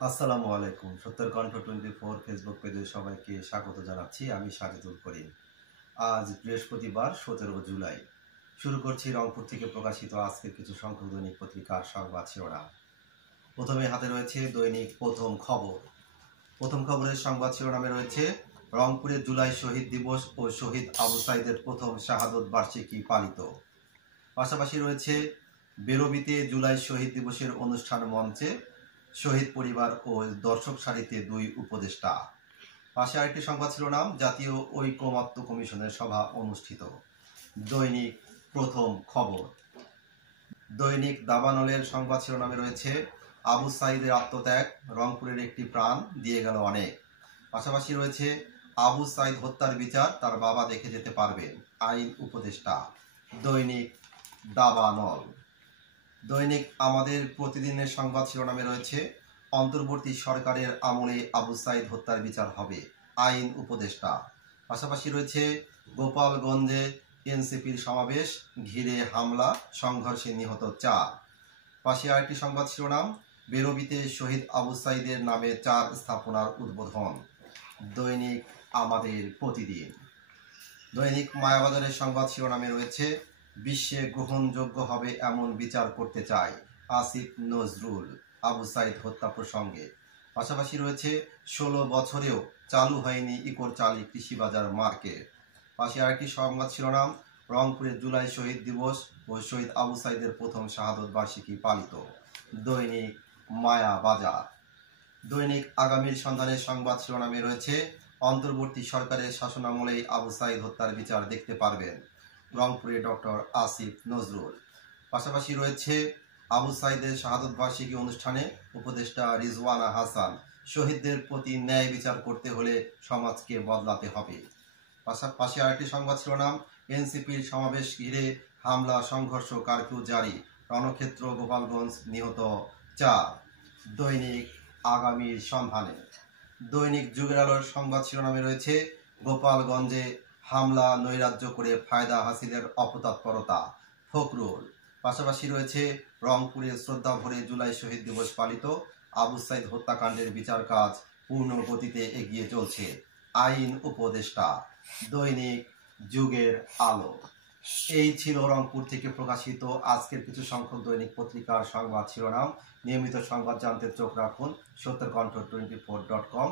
আসসালামু আলাইকুম। সত্তর কণ্ঠ 24 ফেসবুক পেজে সবাইকে স্বাগত জানাচ্ছি। আমি সাজিদুল করিম। আজ বৃহস্পতিবার 17 জুলাই। শুরু করছি রংপুর থেকে প্রকাশিত আজকের কিছু সংখ্যক দৈনিক পত্রিকার সংবাদ শিরোনাম। প্রথমে হাতে রয়েছে দৈনিক প্রথম খবর। প্রথম খবরের সংবাদ শিরোনামে রয়েছে রংপুরে জুলাই শহীদ দিবস ও শহীদ আবু সাইদের প্রথম শাহাদত বার্ষিকী পালিত। পাশাপাশি রয়েছে বেরবিতে জুলাই শহীদ দিবসের অনুষ্ঠান মঞ্চে শহীদ পরিবার ও দর্শক সারিতে দুই উপদেষ্টা। পাশে আরেকটি সংবাদ শিরোনাম জাতীয় ঐকমত্য কমিশনের সভা অনুষ্ঠিত। দৈনিক প্রথম খবর। দৈনিক দাবানলের সংবাদ শিরোনামে রয়েছে আবু সাইদের আত্মত্যাগ, রংপুরের একটি প্রাণ দিয়ে গেল অনেক। পাশাপাশি রয়েছে আবু সাইদ হত্যার বিচার তার বাবা দেখে যেতে পারবেন, আইন উপদেষ্টা। দৈনিক দাবানল। দৈনিক আমাদের প্রতিদিনের সংবাদ শিরোনামে রয়েছে অন্তর্বর্তী সরকারের আমলে আবু সাইদ হত্যার বিচার হবে, আইন উপদেষ্টা। পাশাপাশি রয়েছে গোপালগঞ্জে এনসিপির সমাবেশ ঘিরে হামলা, সংঘর্ষে নিহত 4। পাশে আরেকটি সংবাদ শিরোনাম বেরবিতে শহীদ আবু সাইদের নামে 4 স্থাপনার উদ্বোধন। দৈনিক আমাদের প্রতিদিন। দৈনিক মায়াবাজারের সংবাদ শিরোনামে রয়েছে বিশ্বে গ্রহণযোগ্য হবে এমন বিচার করতে চায় আসিফ নজরুল আবু সাইদ হত্যা প্রসঙ্গে। পাশাপাশি রয়েছে 16 বছরেও চালু হয়নি ইকোরচালি কৃষি বাজার মার্কেট। পাশে আরেকটি সংবাদ শিরোনাম রংপুরে জুলাই শহীদ দিবস ও শহীদ আবু সাইদের প্রথম শাহাদত বার্ষিকী পালিত। দৈনিক মায়াবাজার। দৈনিক আগামীর সন্ধানের সংবাদ শিরোনামে রয়েছে অন্তর্বর্তী সরকারের শাসনামলেই আবু সাইদ হত্যার বিচার দেখতে পারবেন, রংপুরে ডক্টর আসিফ নজরুল। পাশাপাশি রয়েছে আবু সাইদের শাহাদত বার্ষিকী অনুষ্ঠানে উপদেষ্টা রিজওয়ানা হাসান, শহীদদের প্রতি ন্যায় বিচার করতে হলে সমাজকে বদলাতে হবে। পাশাপাশি আরেকটি সংবাদ শিরোনাম এনসিপির সমাবেশ ঘিরে হামলা, সংঘর্ষ, কারফিউ জারি, রণক্ষেত্র গোপালগঞ্জ নিহত 4। দৈনিক আগামীর সন্ধানে। দৈনিক যুগের আলোর সংবাদ শিরোনামে রয়েছে গোপালগঞ্জে হামলা, নৈরাজ্য করে ফায়দা হাসিলের অপতৎপরতা, ফখরুল। পাশাপাশি রয়েছে রংপুরে শ্রদ্ধা ভরে জুলাই শহীদ দিবস পালিত, আবু সাইদ হত্যাকাণ্ডের বিচার কাজ পূর্ণ গতিতে এগিয়ে চলছে, আইন উপদেষ্টা। দৈনিক যুগের আলো। এই ছিল রংপুর থেকে প্রকাশিত আজকের কিছু সংখ্যক দৈনিক পত্রিকার সংবাদ শিরোনাম। নিয়মিত সংবাদ জানতে চোখ রাখুন সত্যের কণ্ঠ 24.com।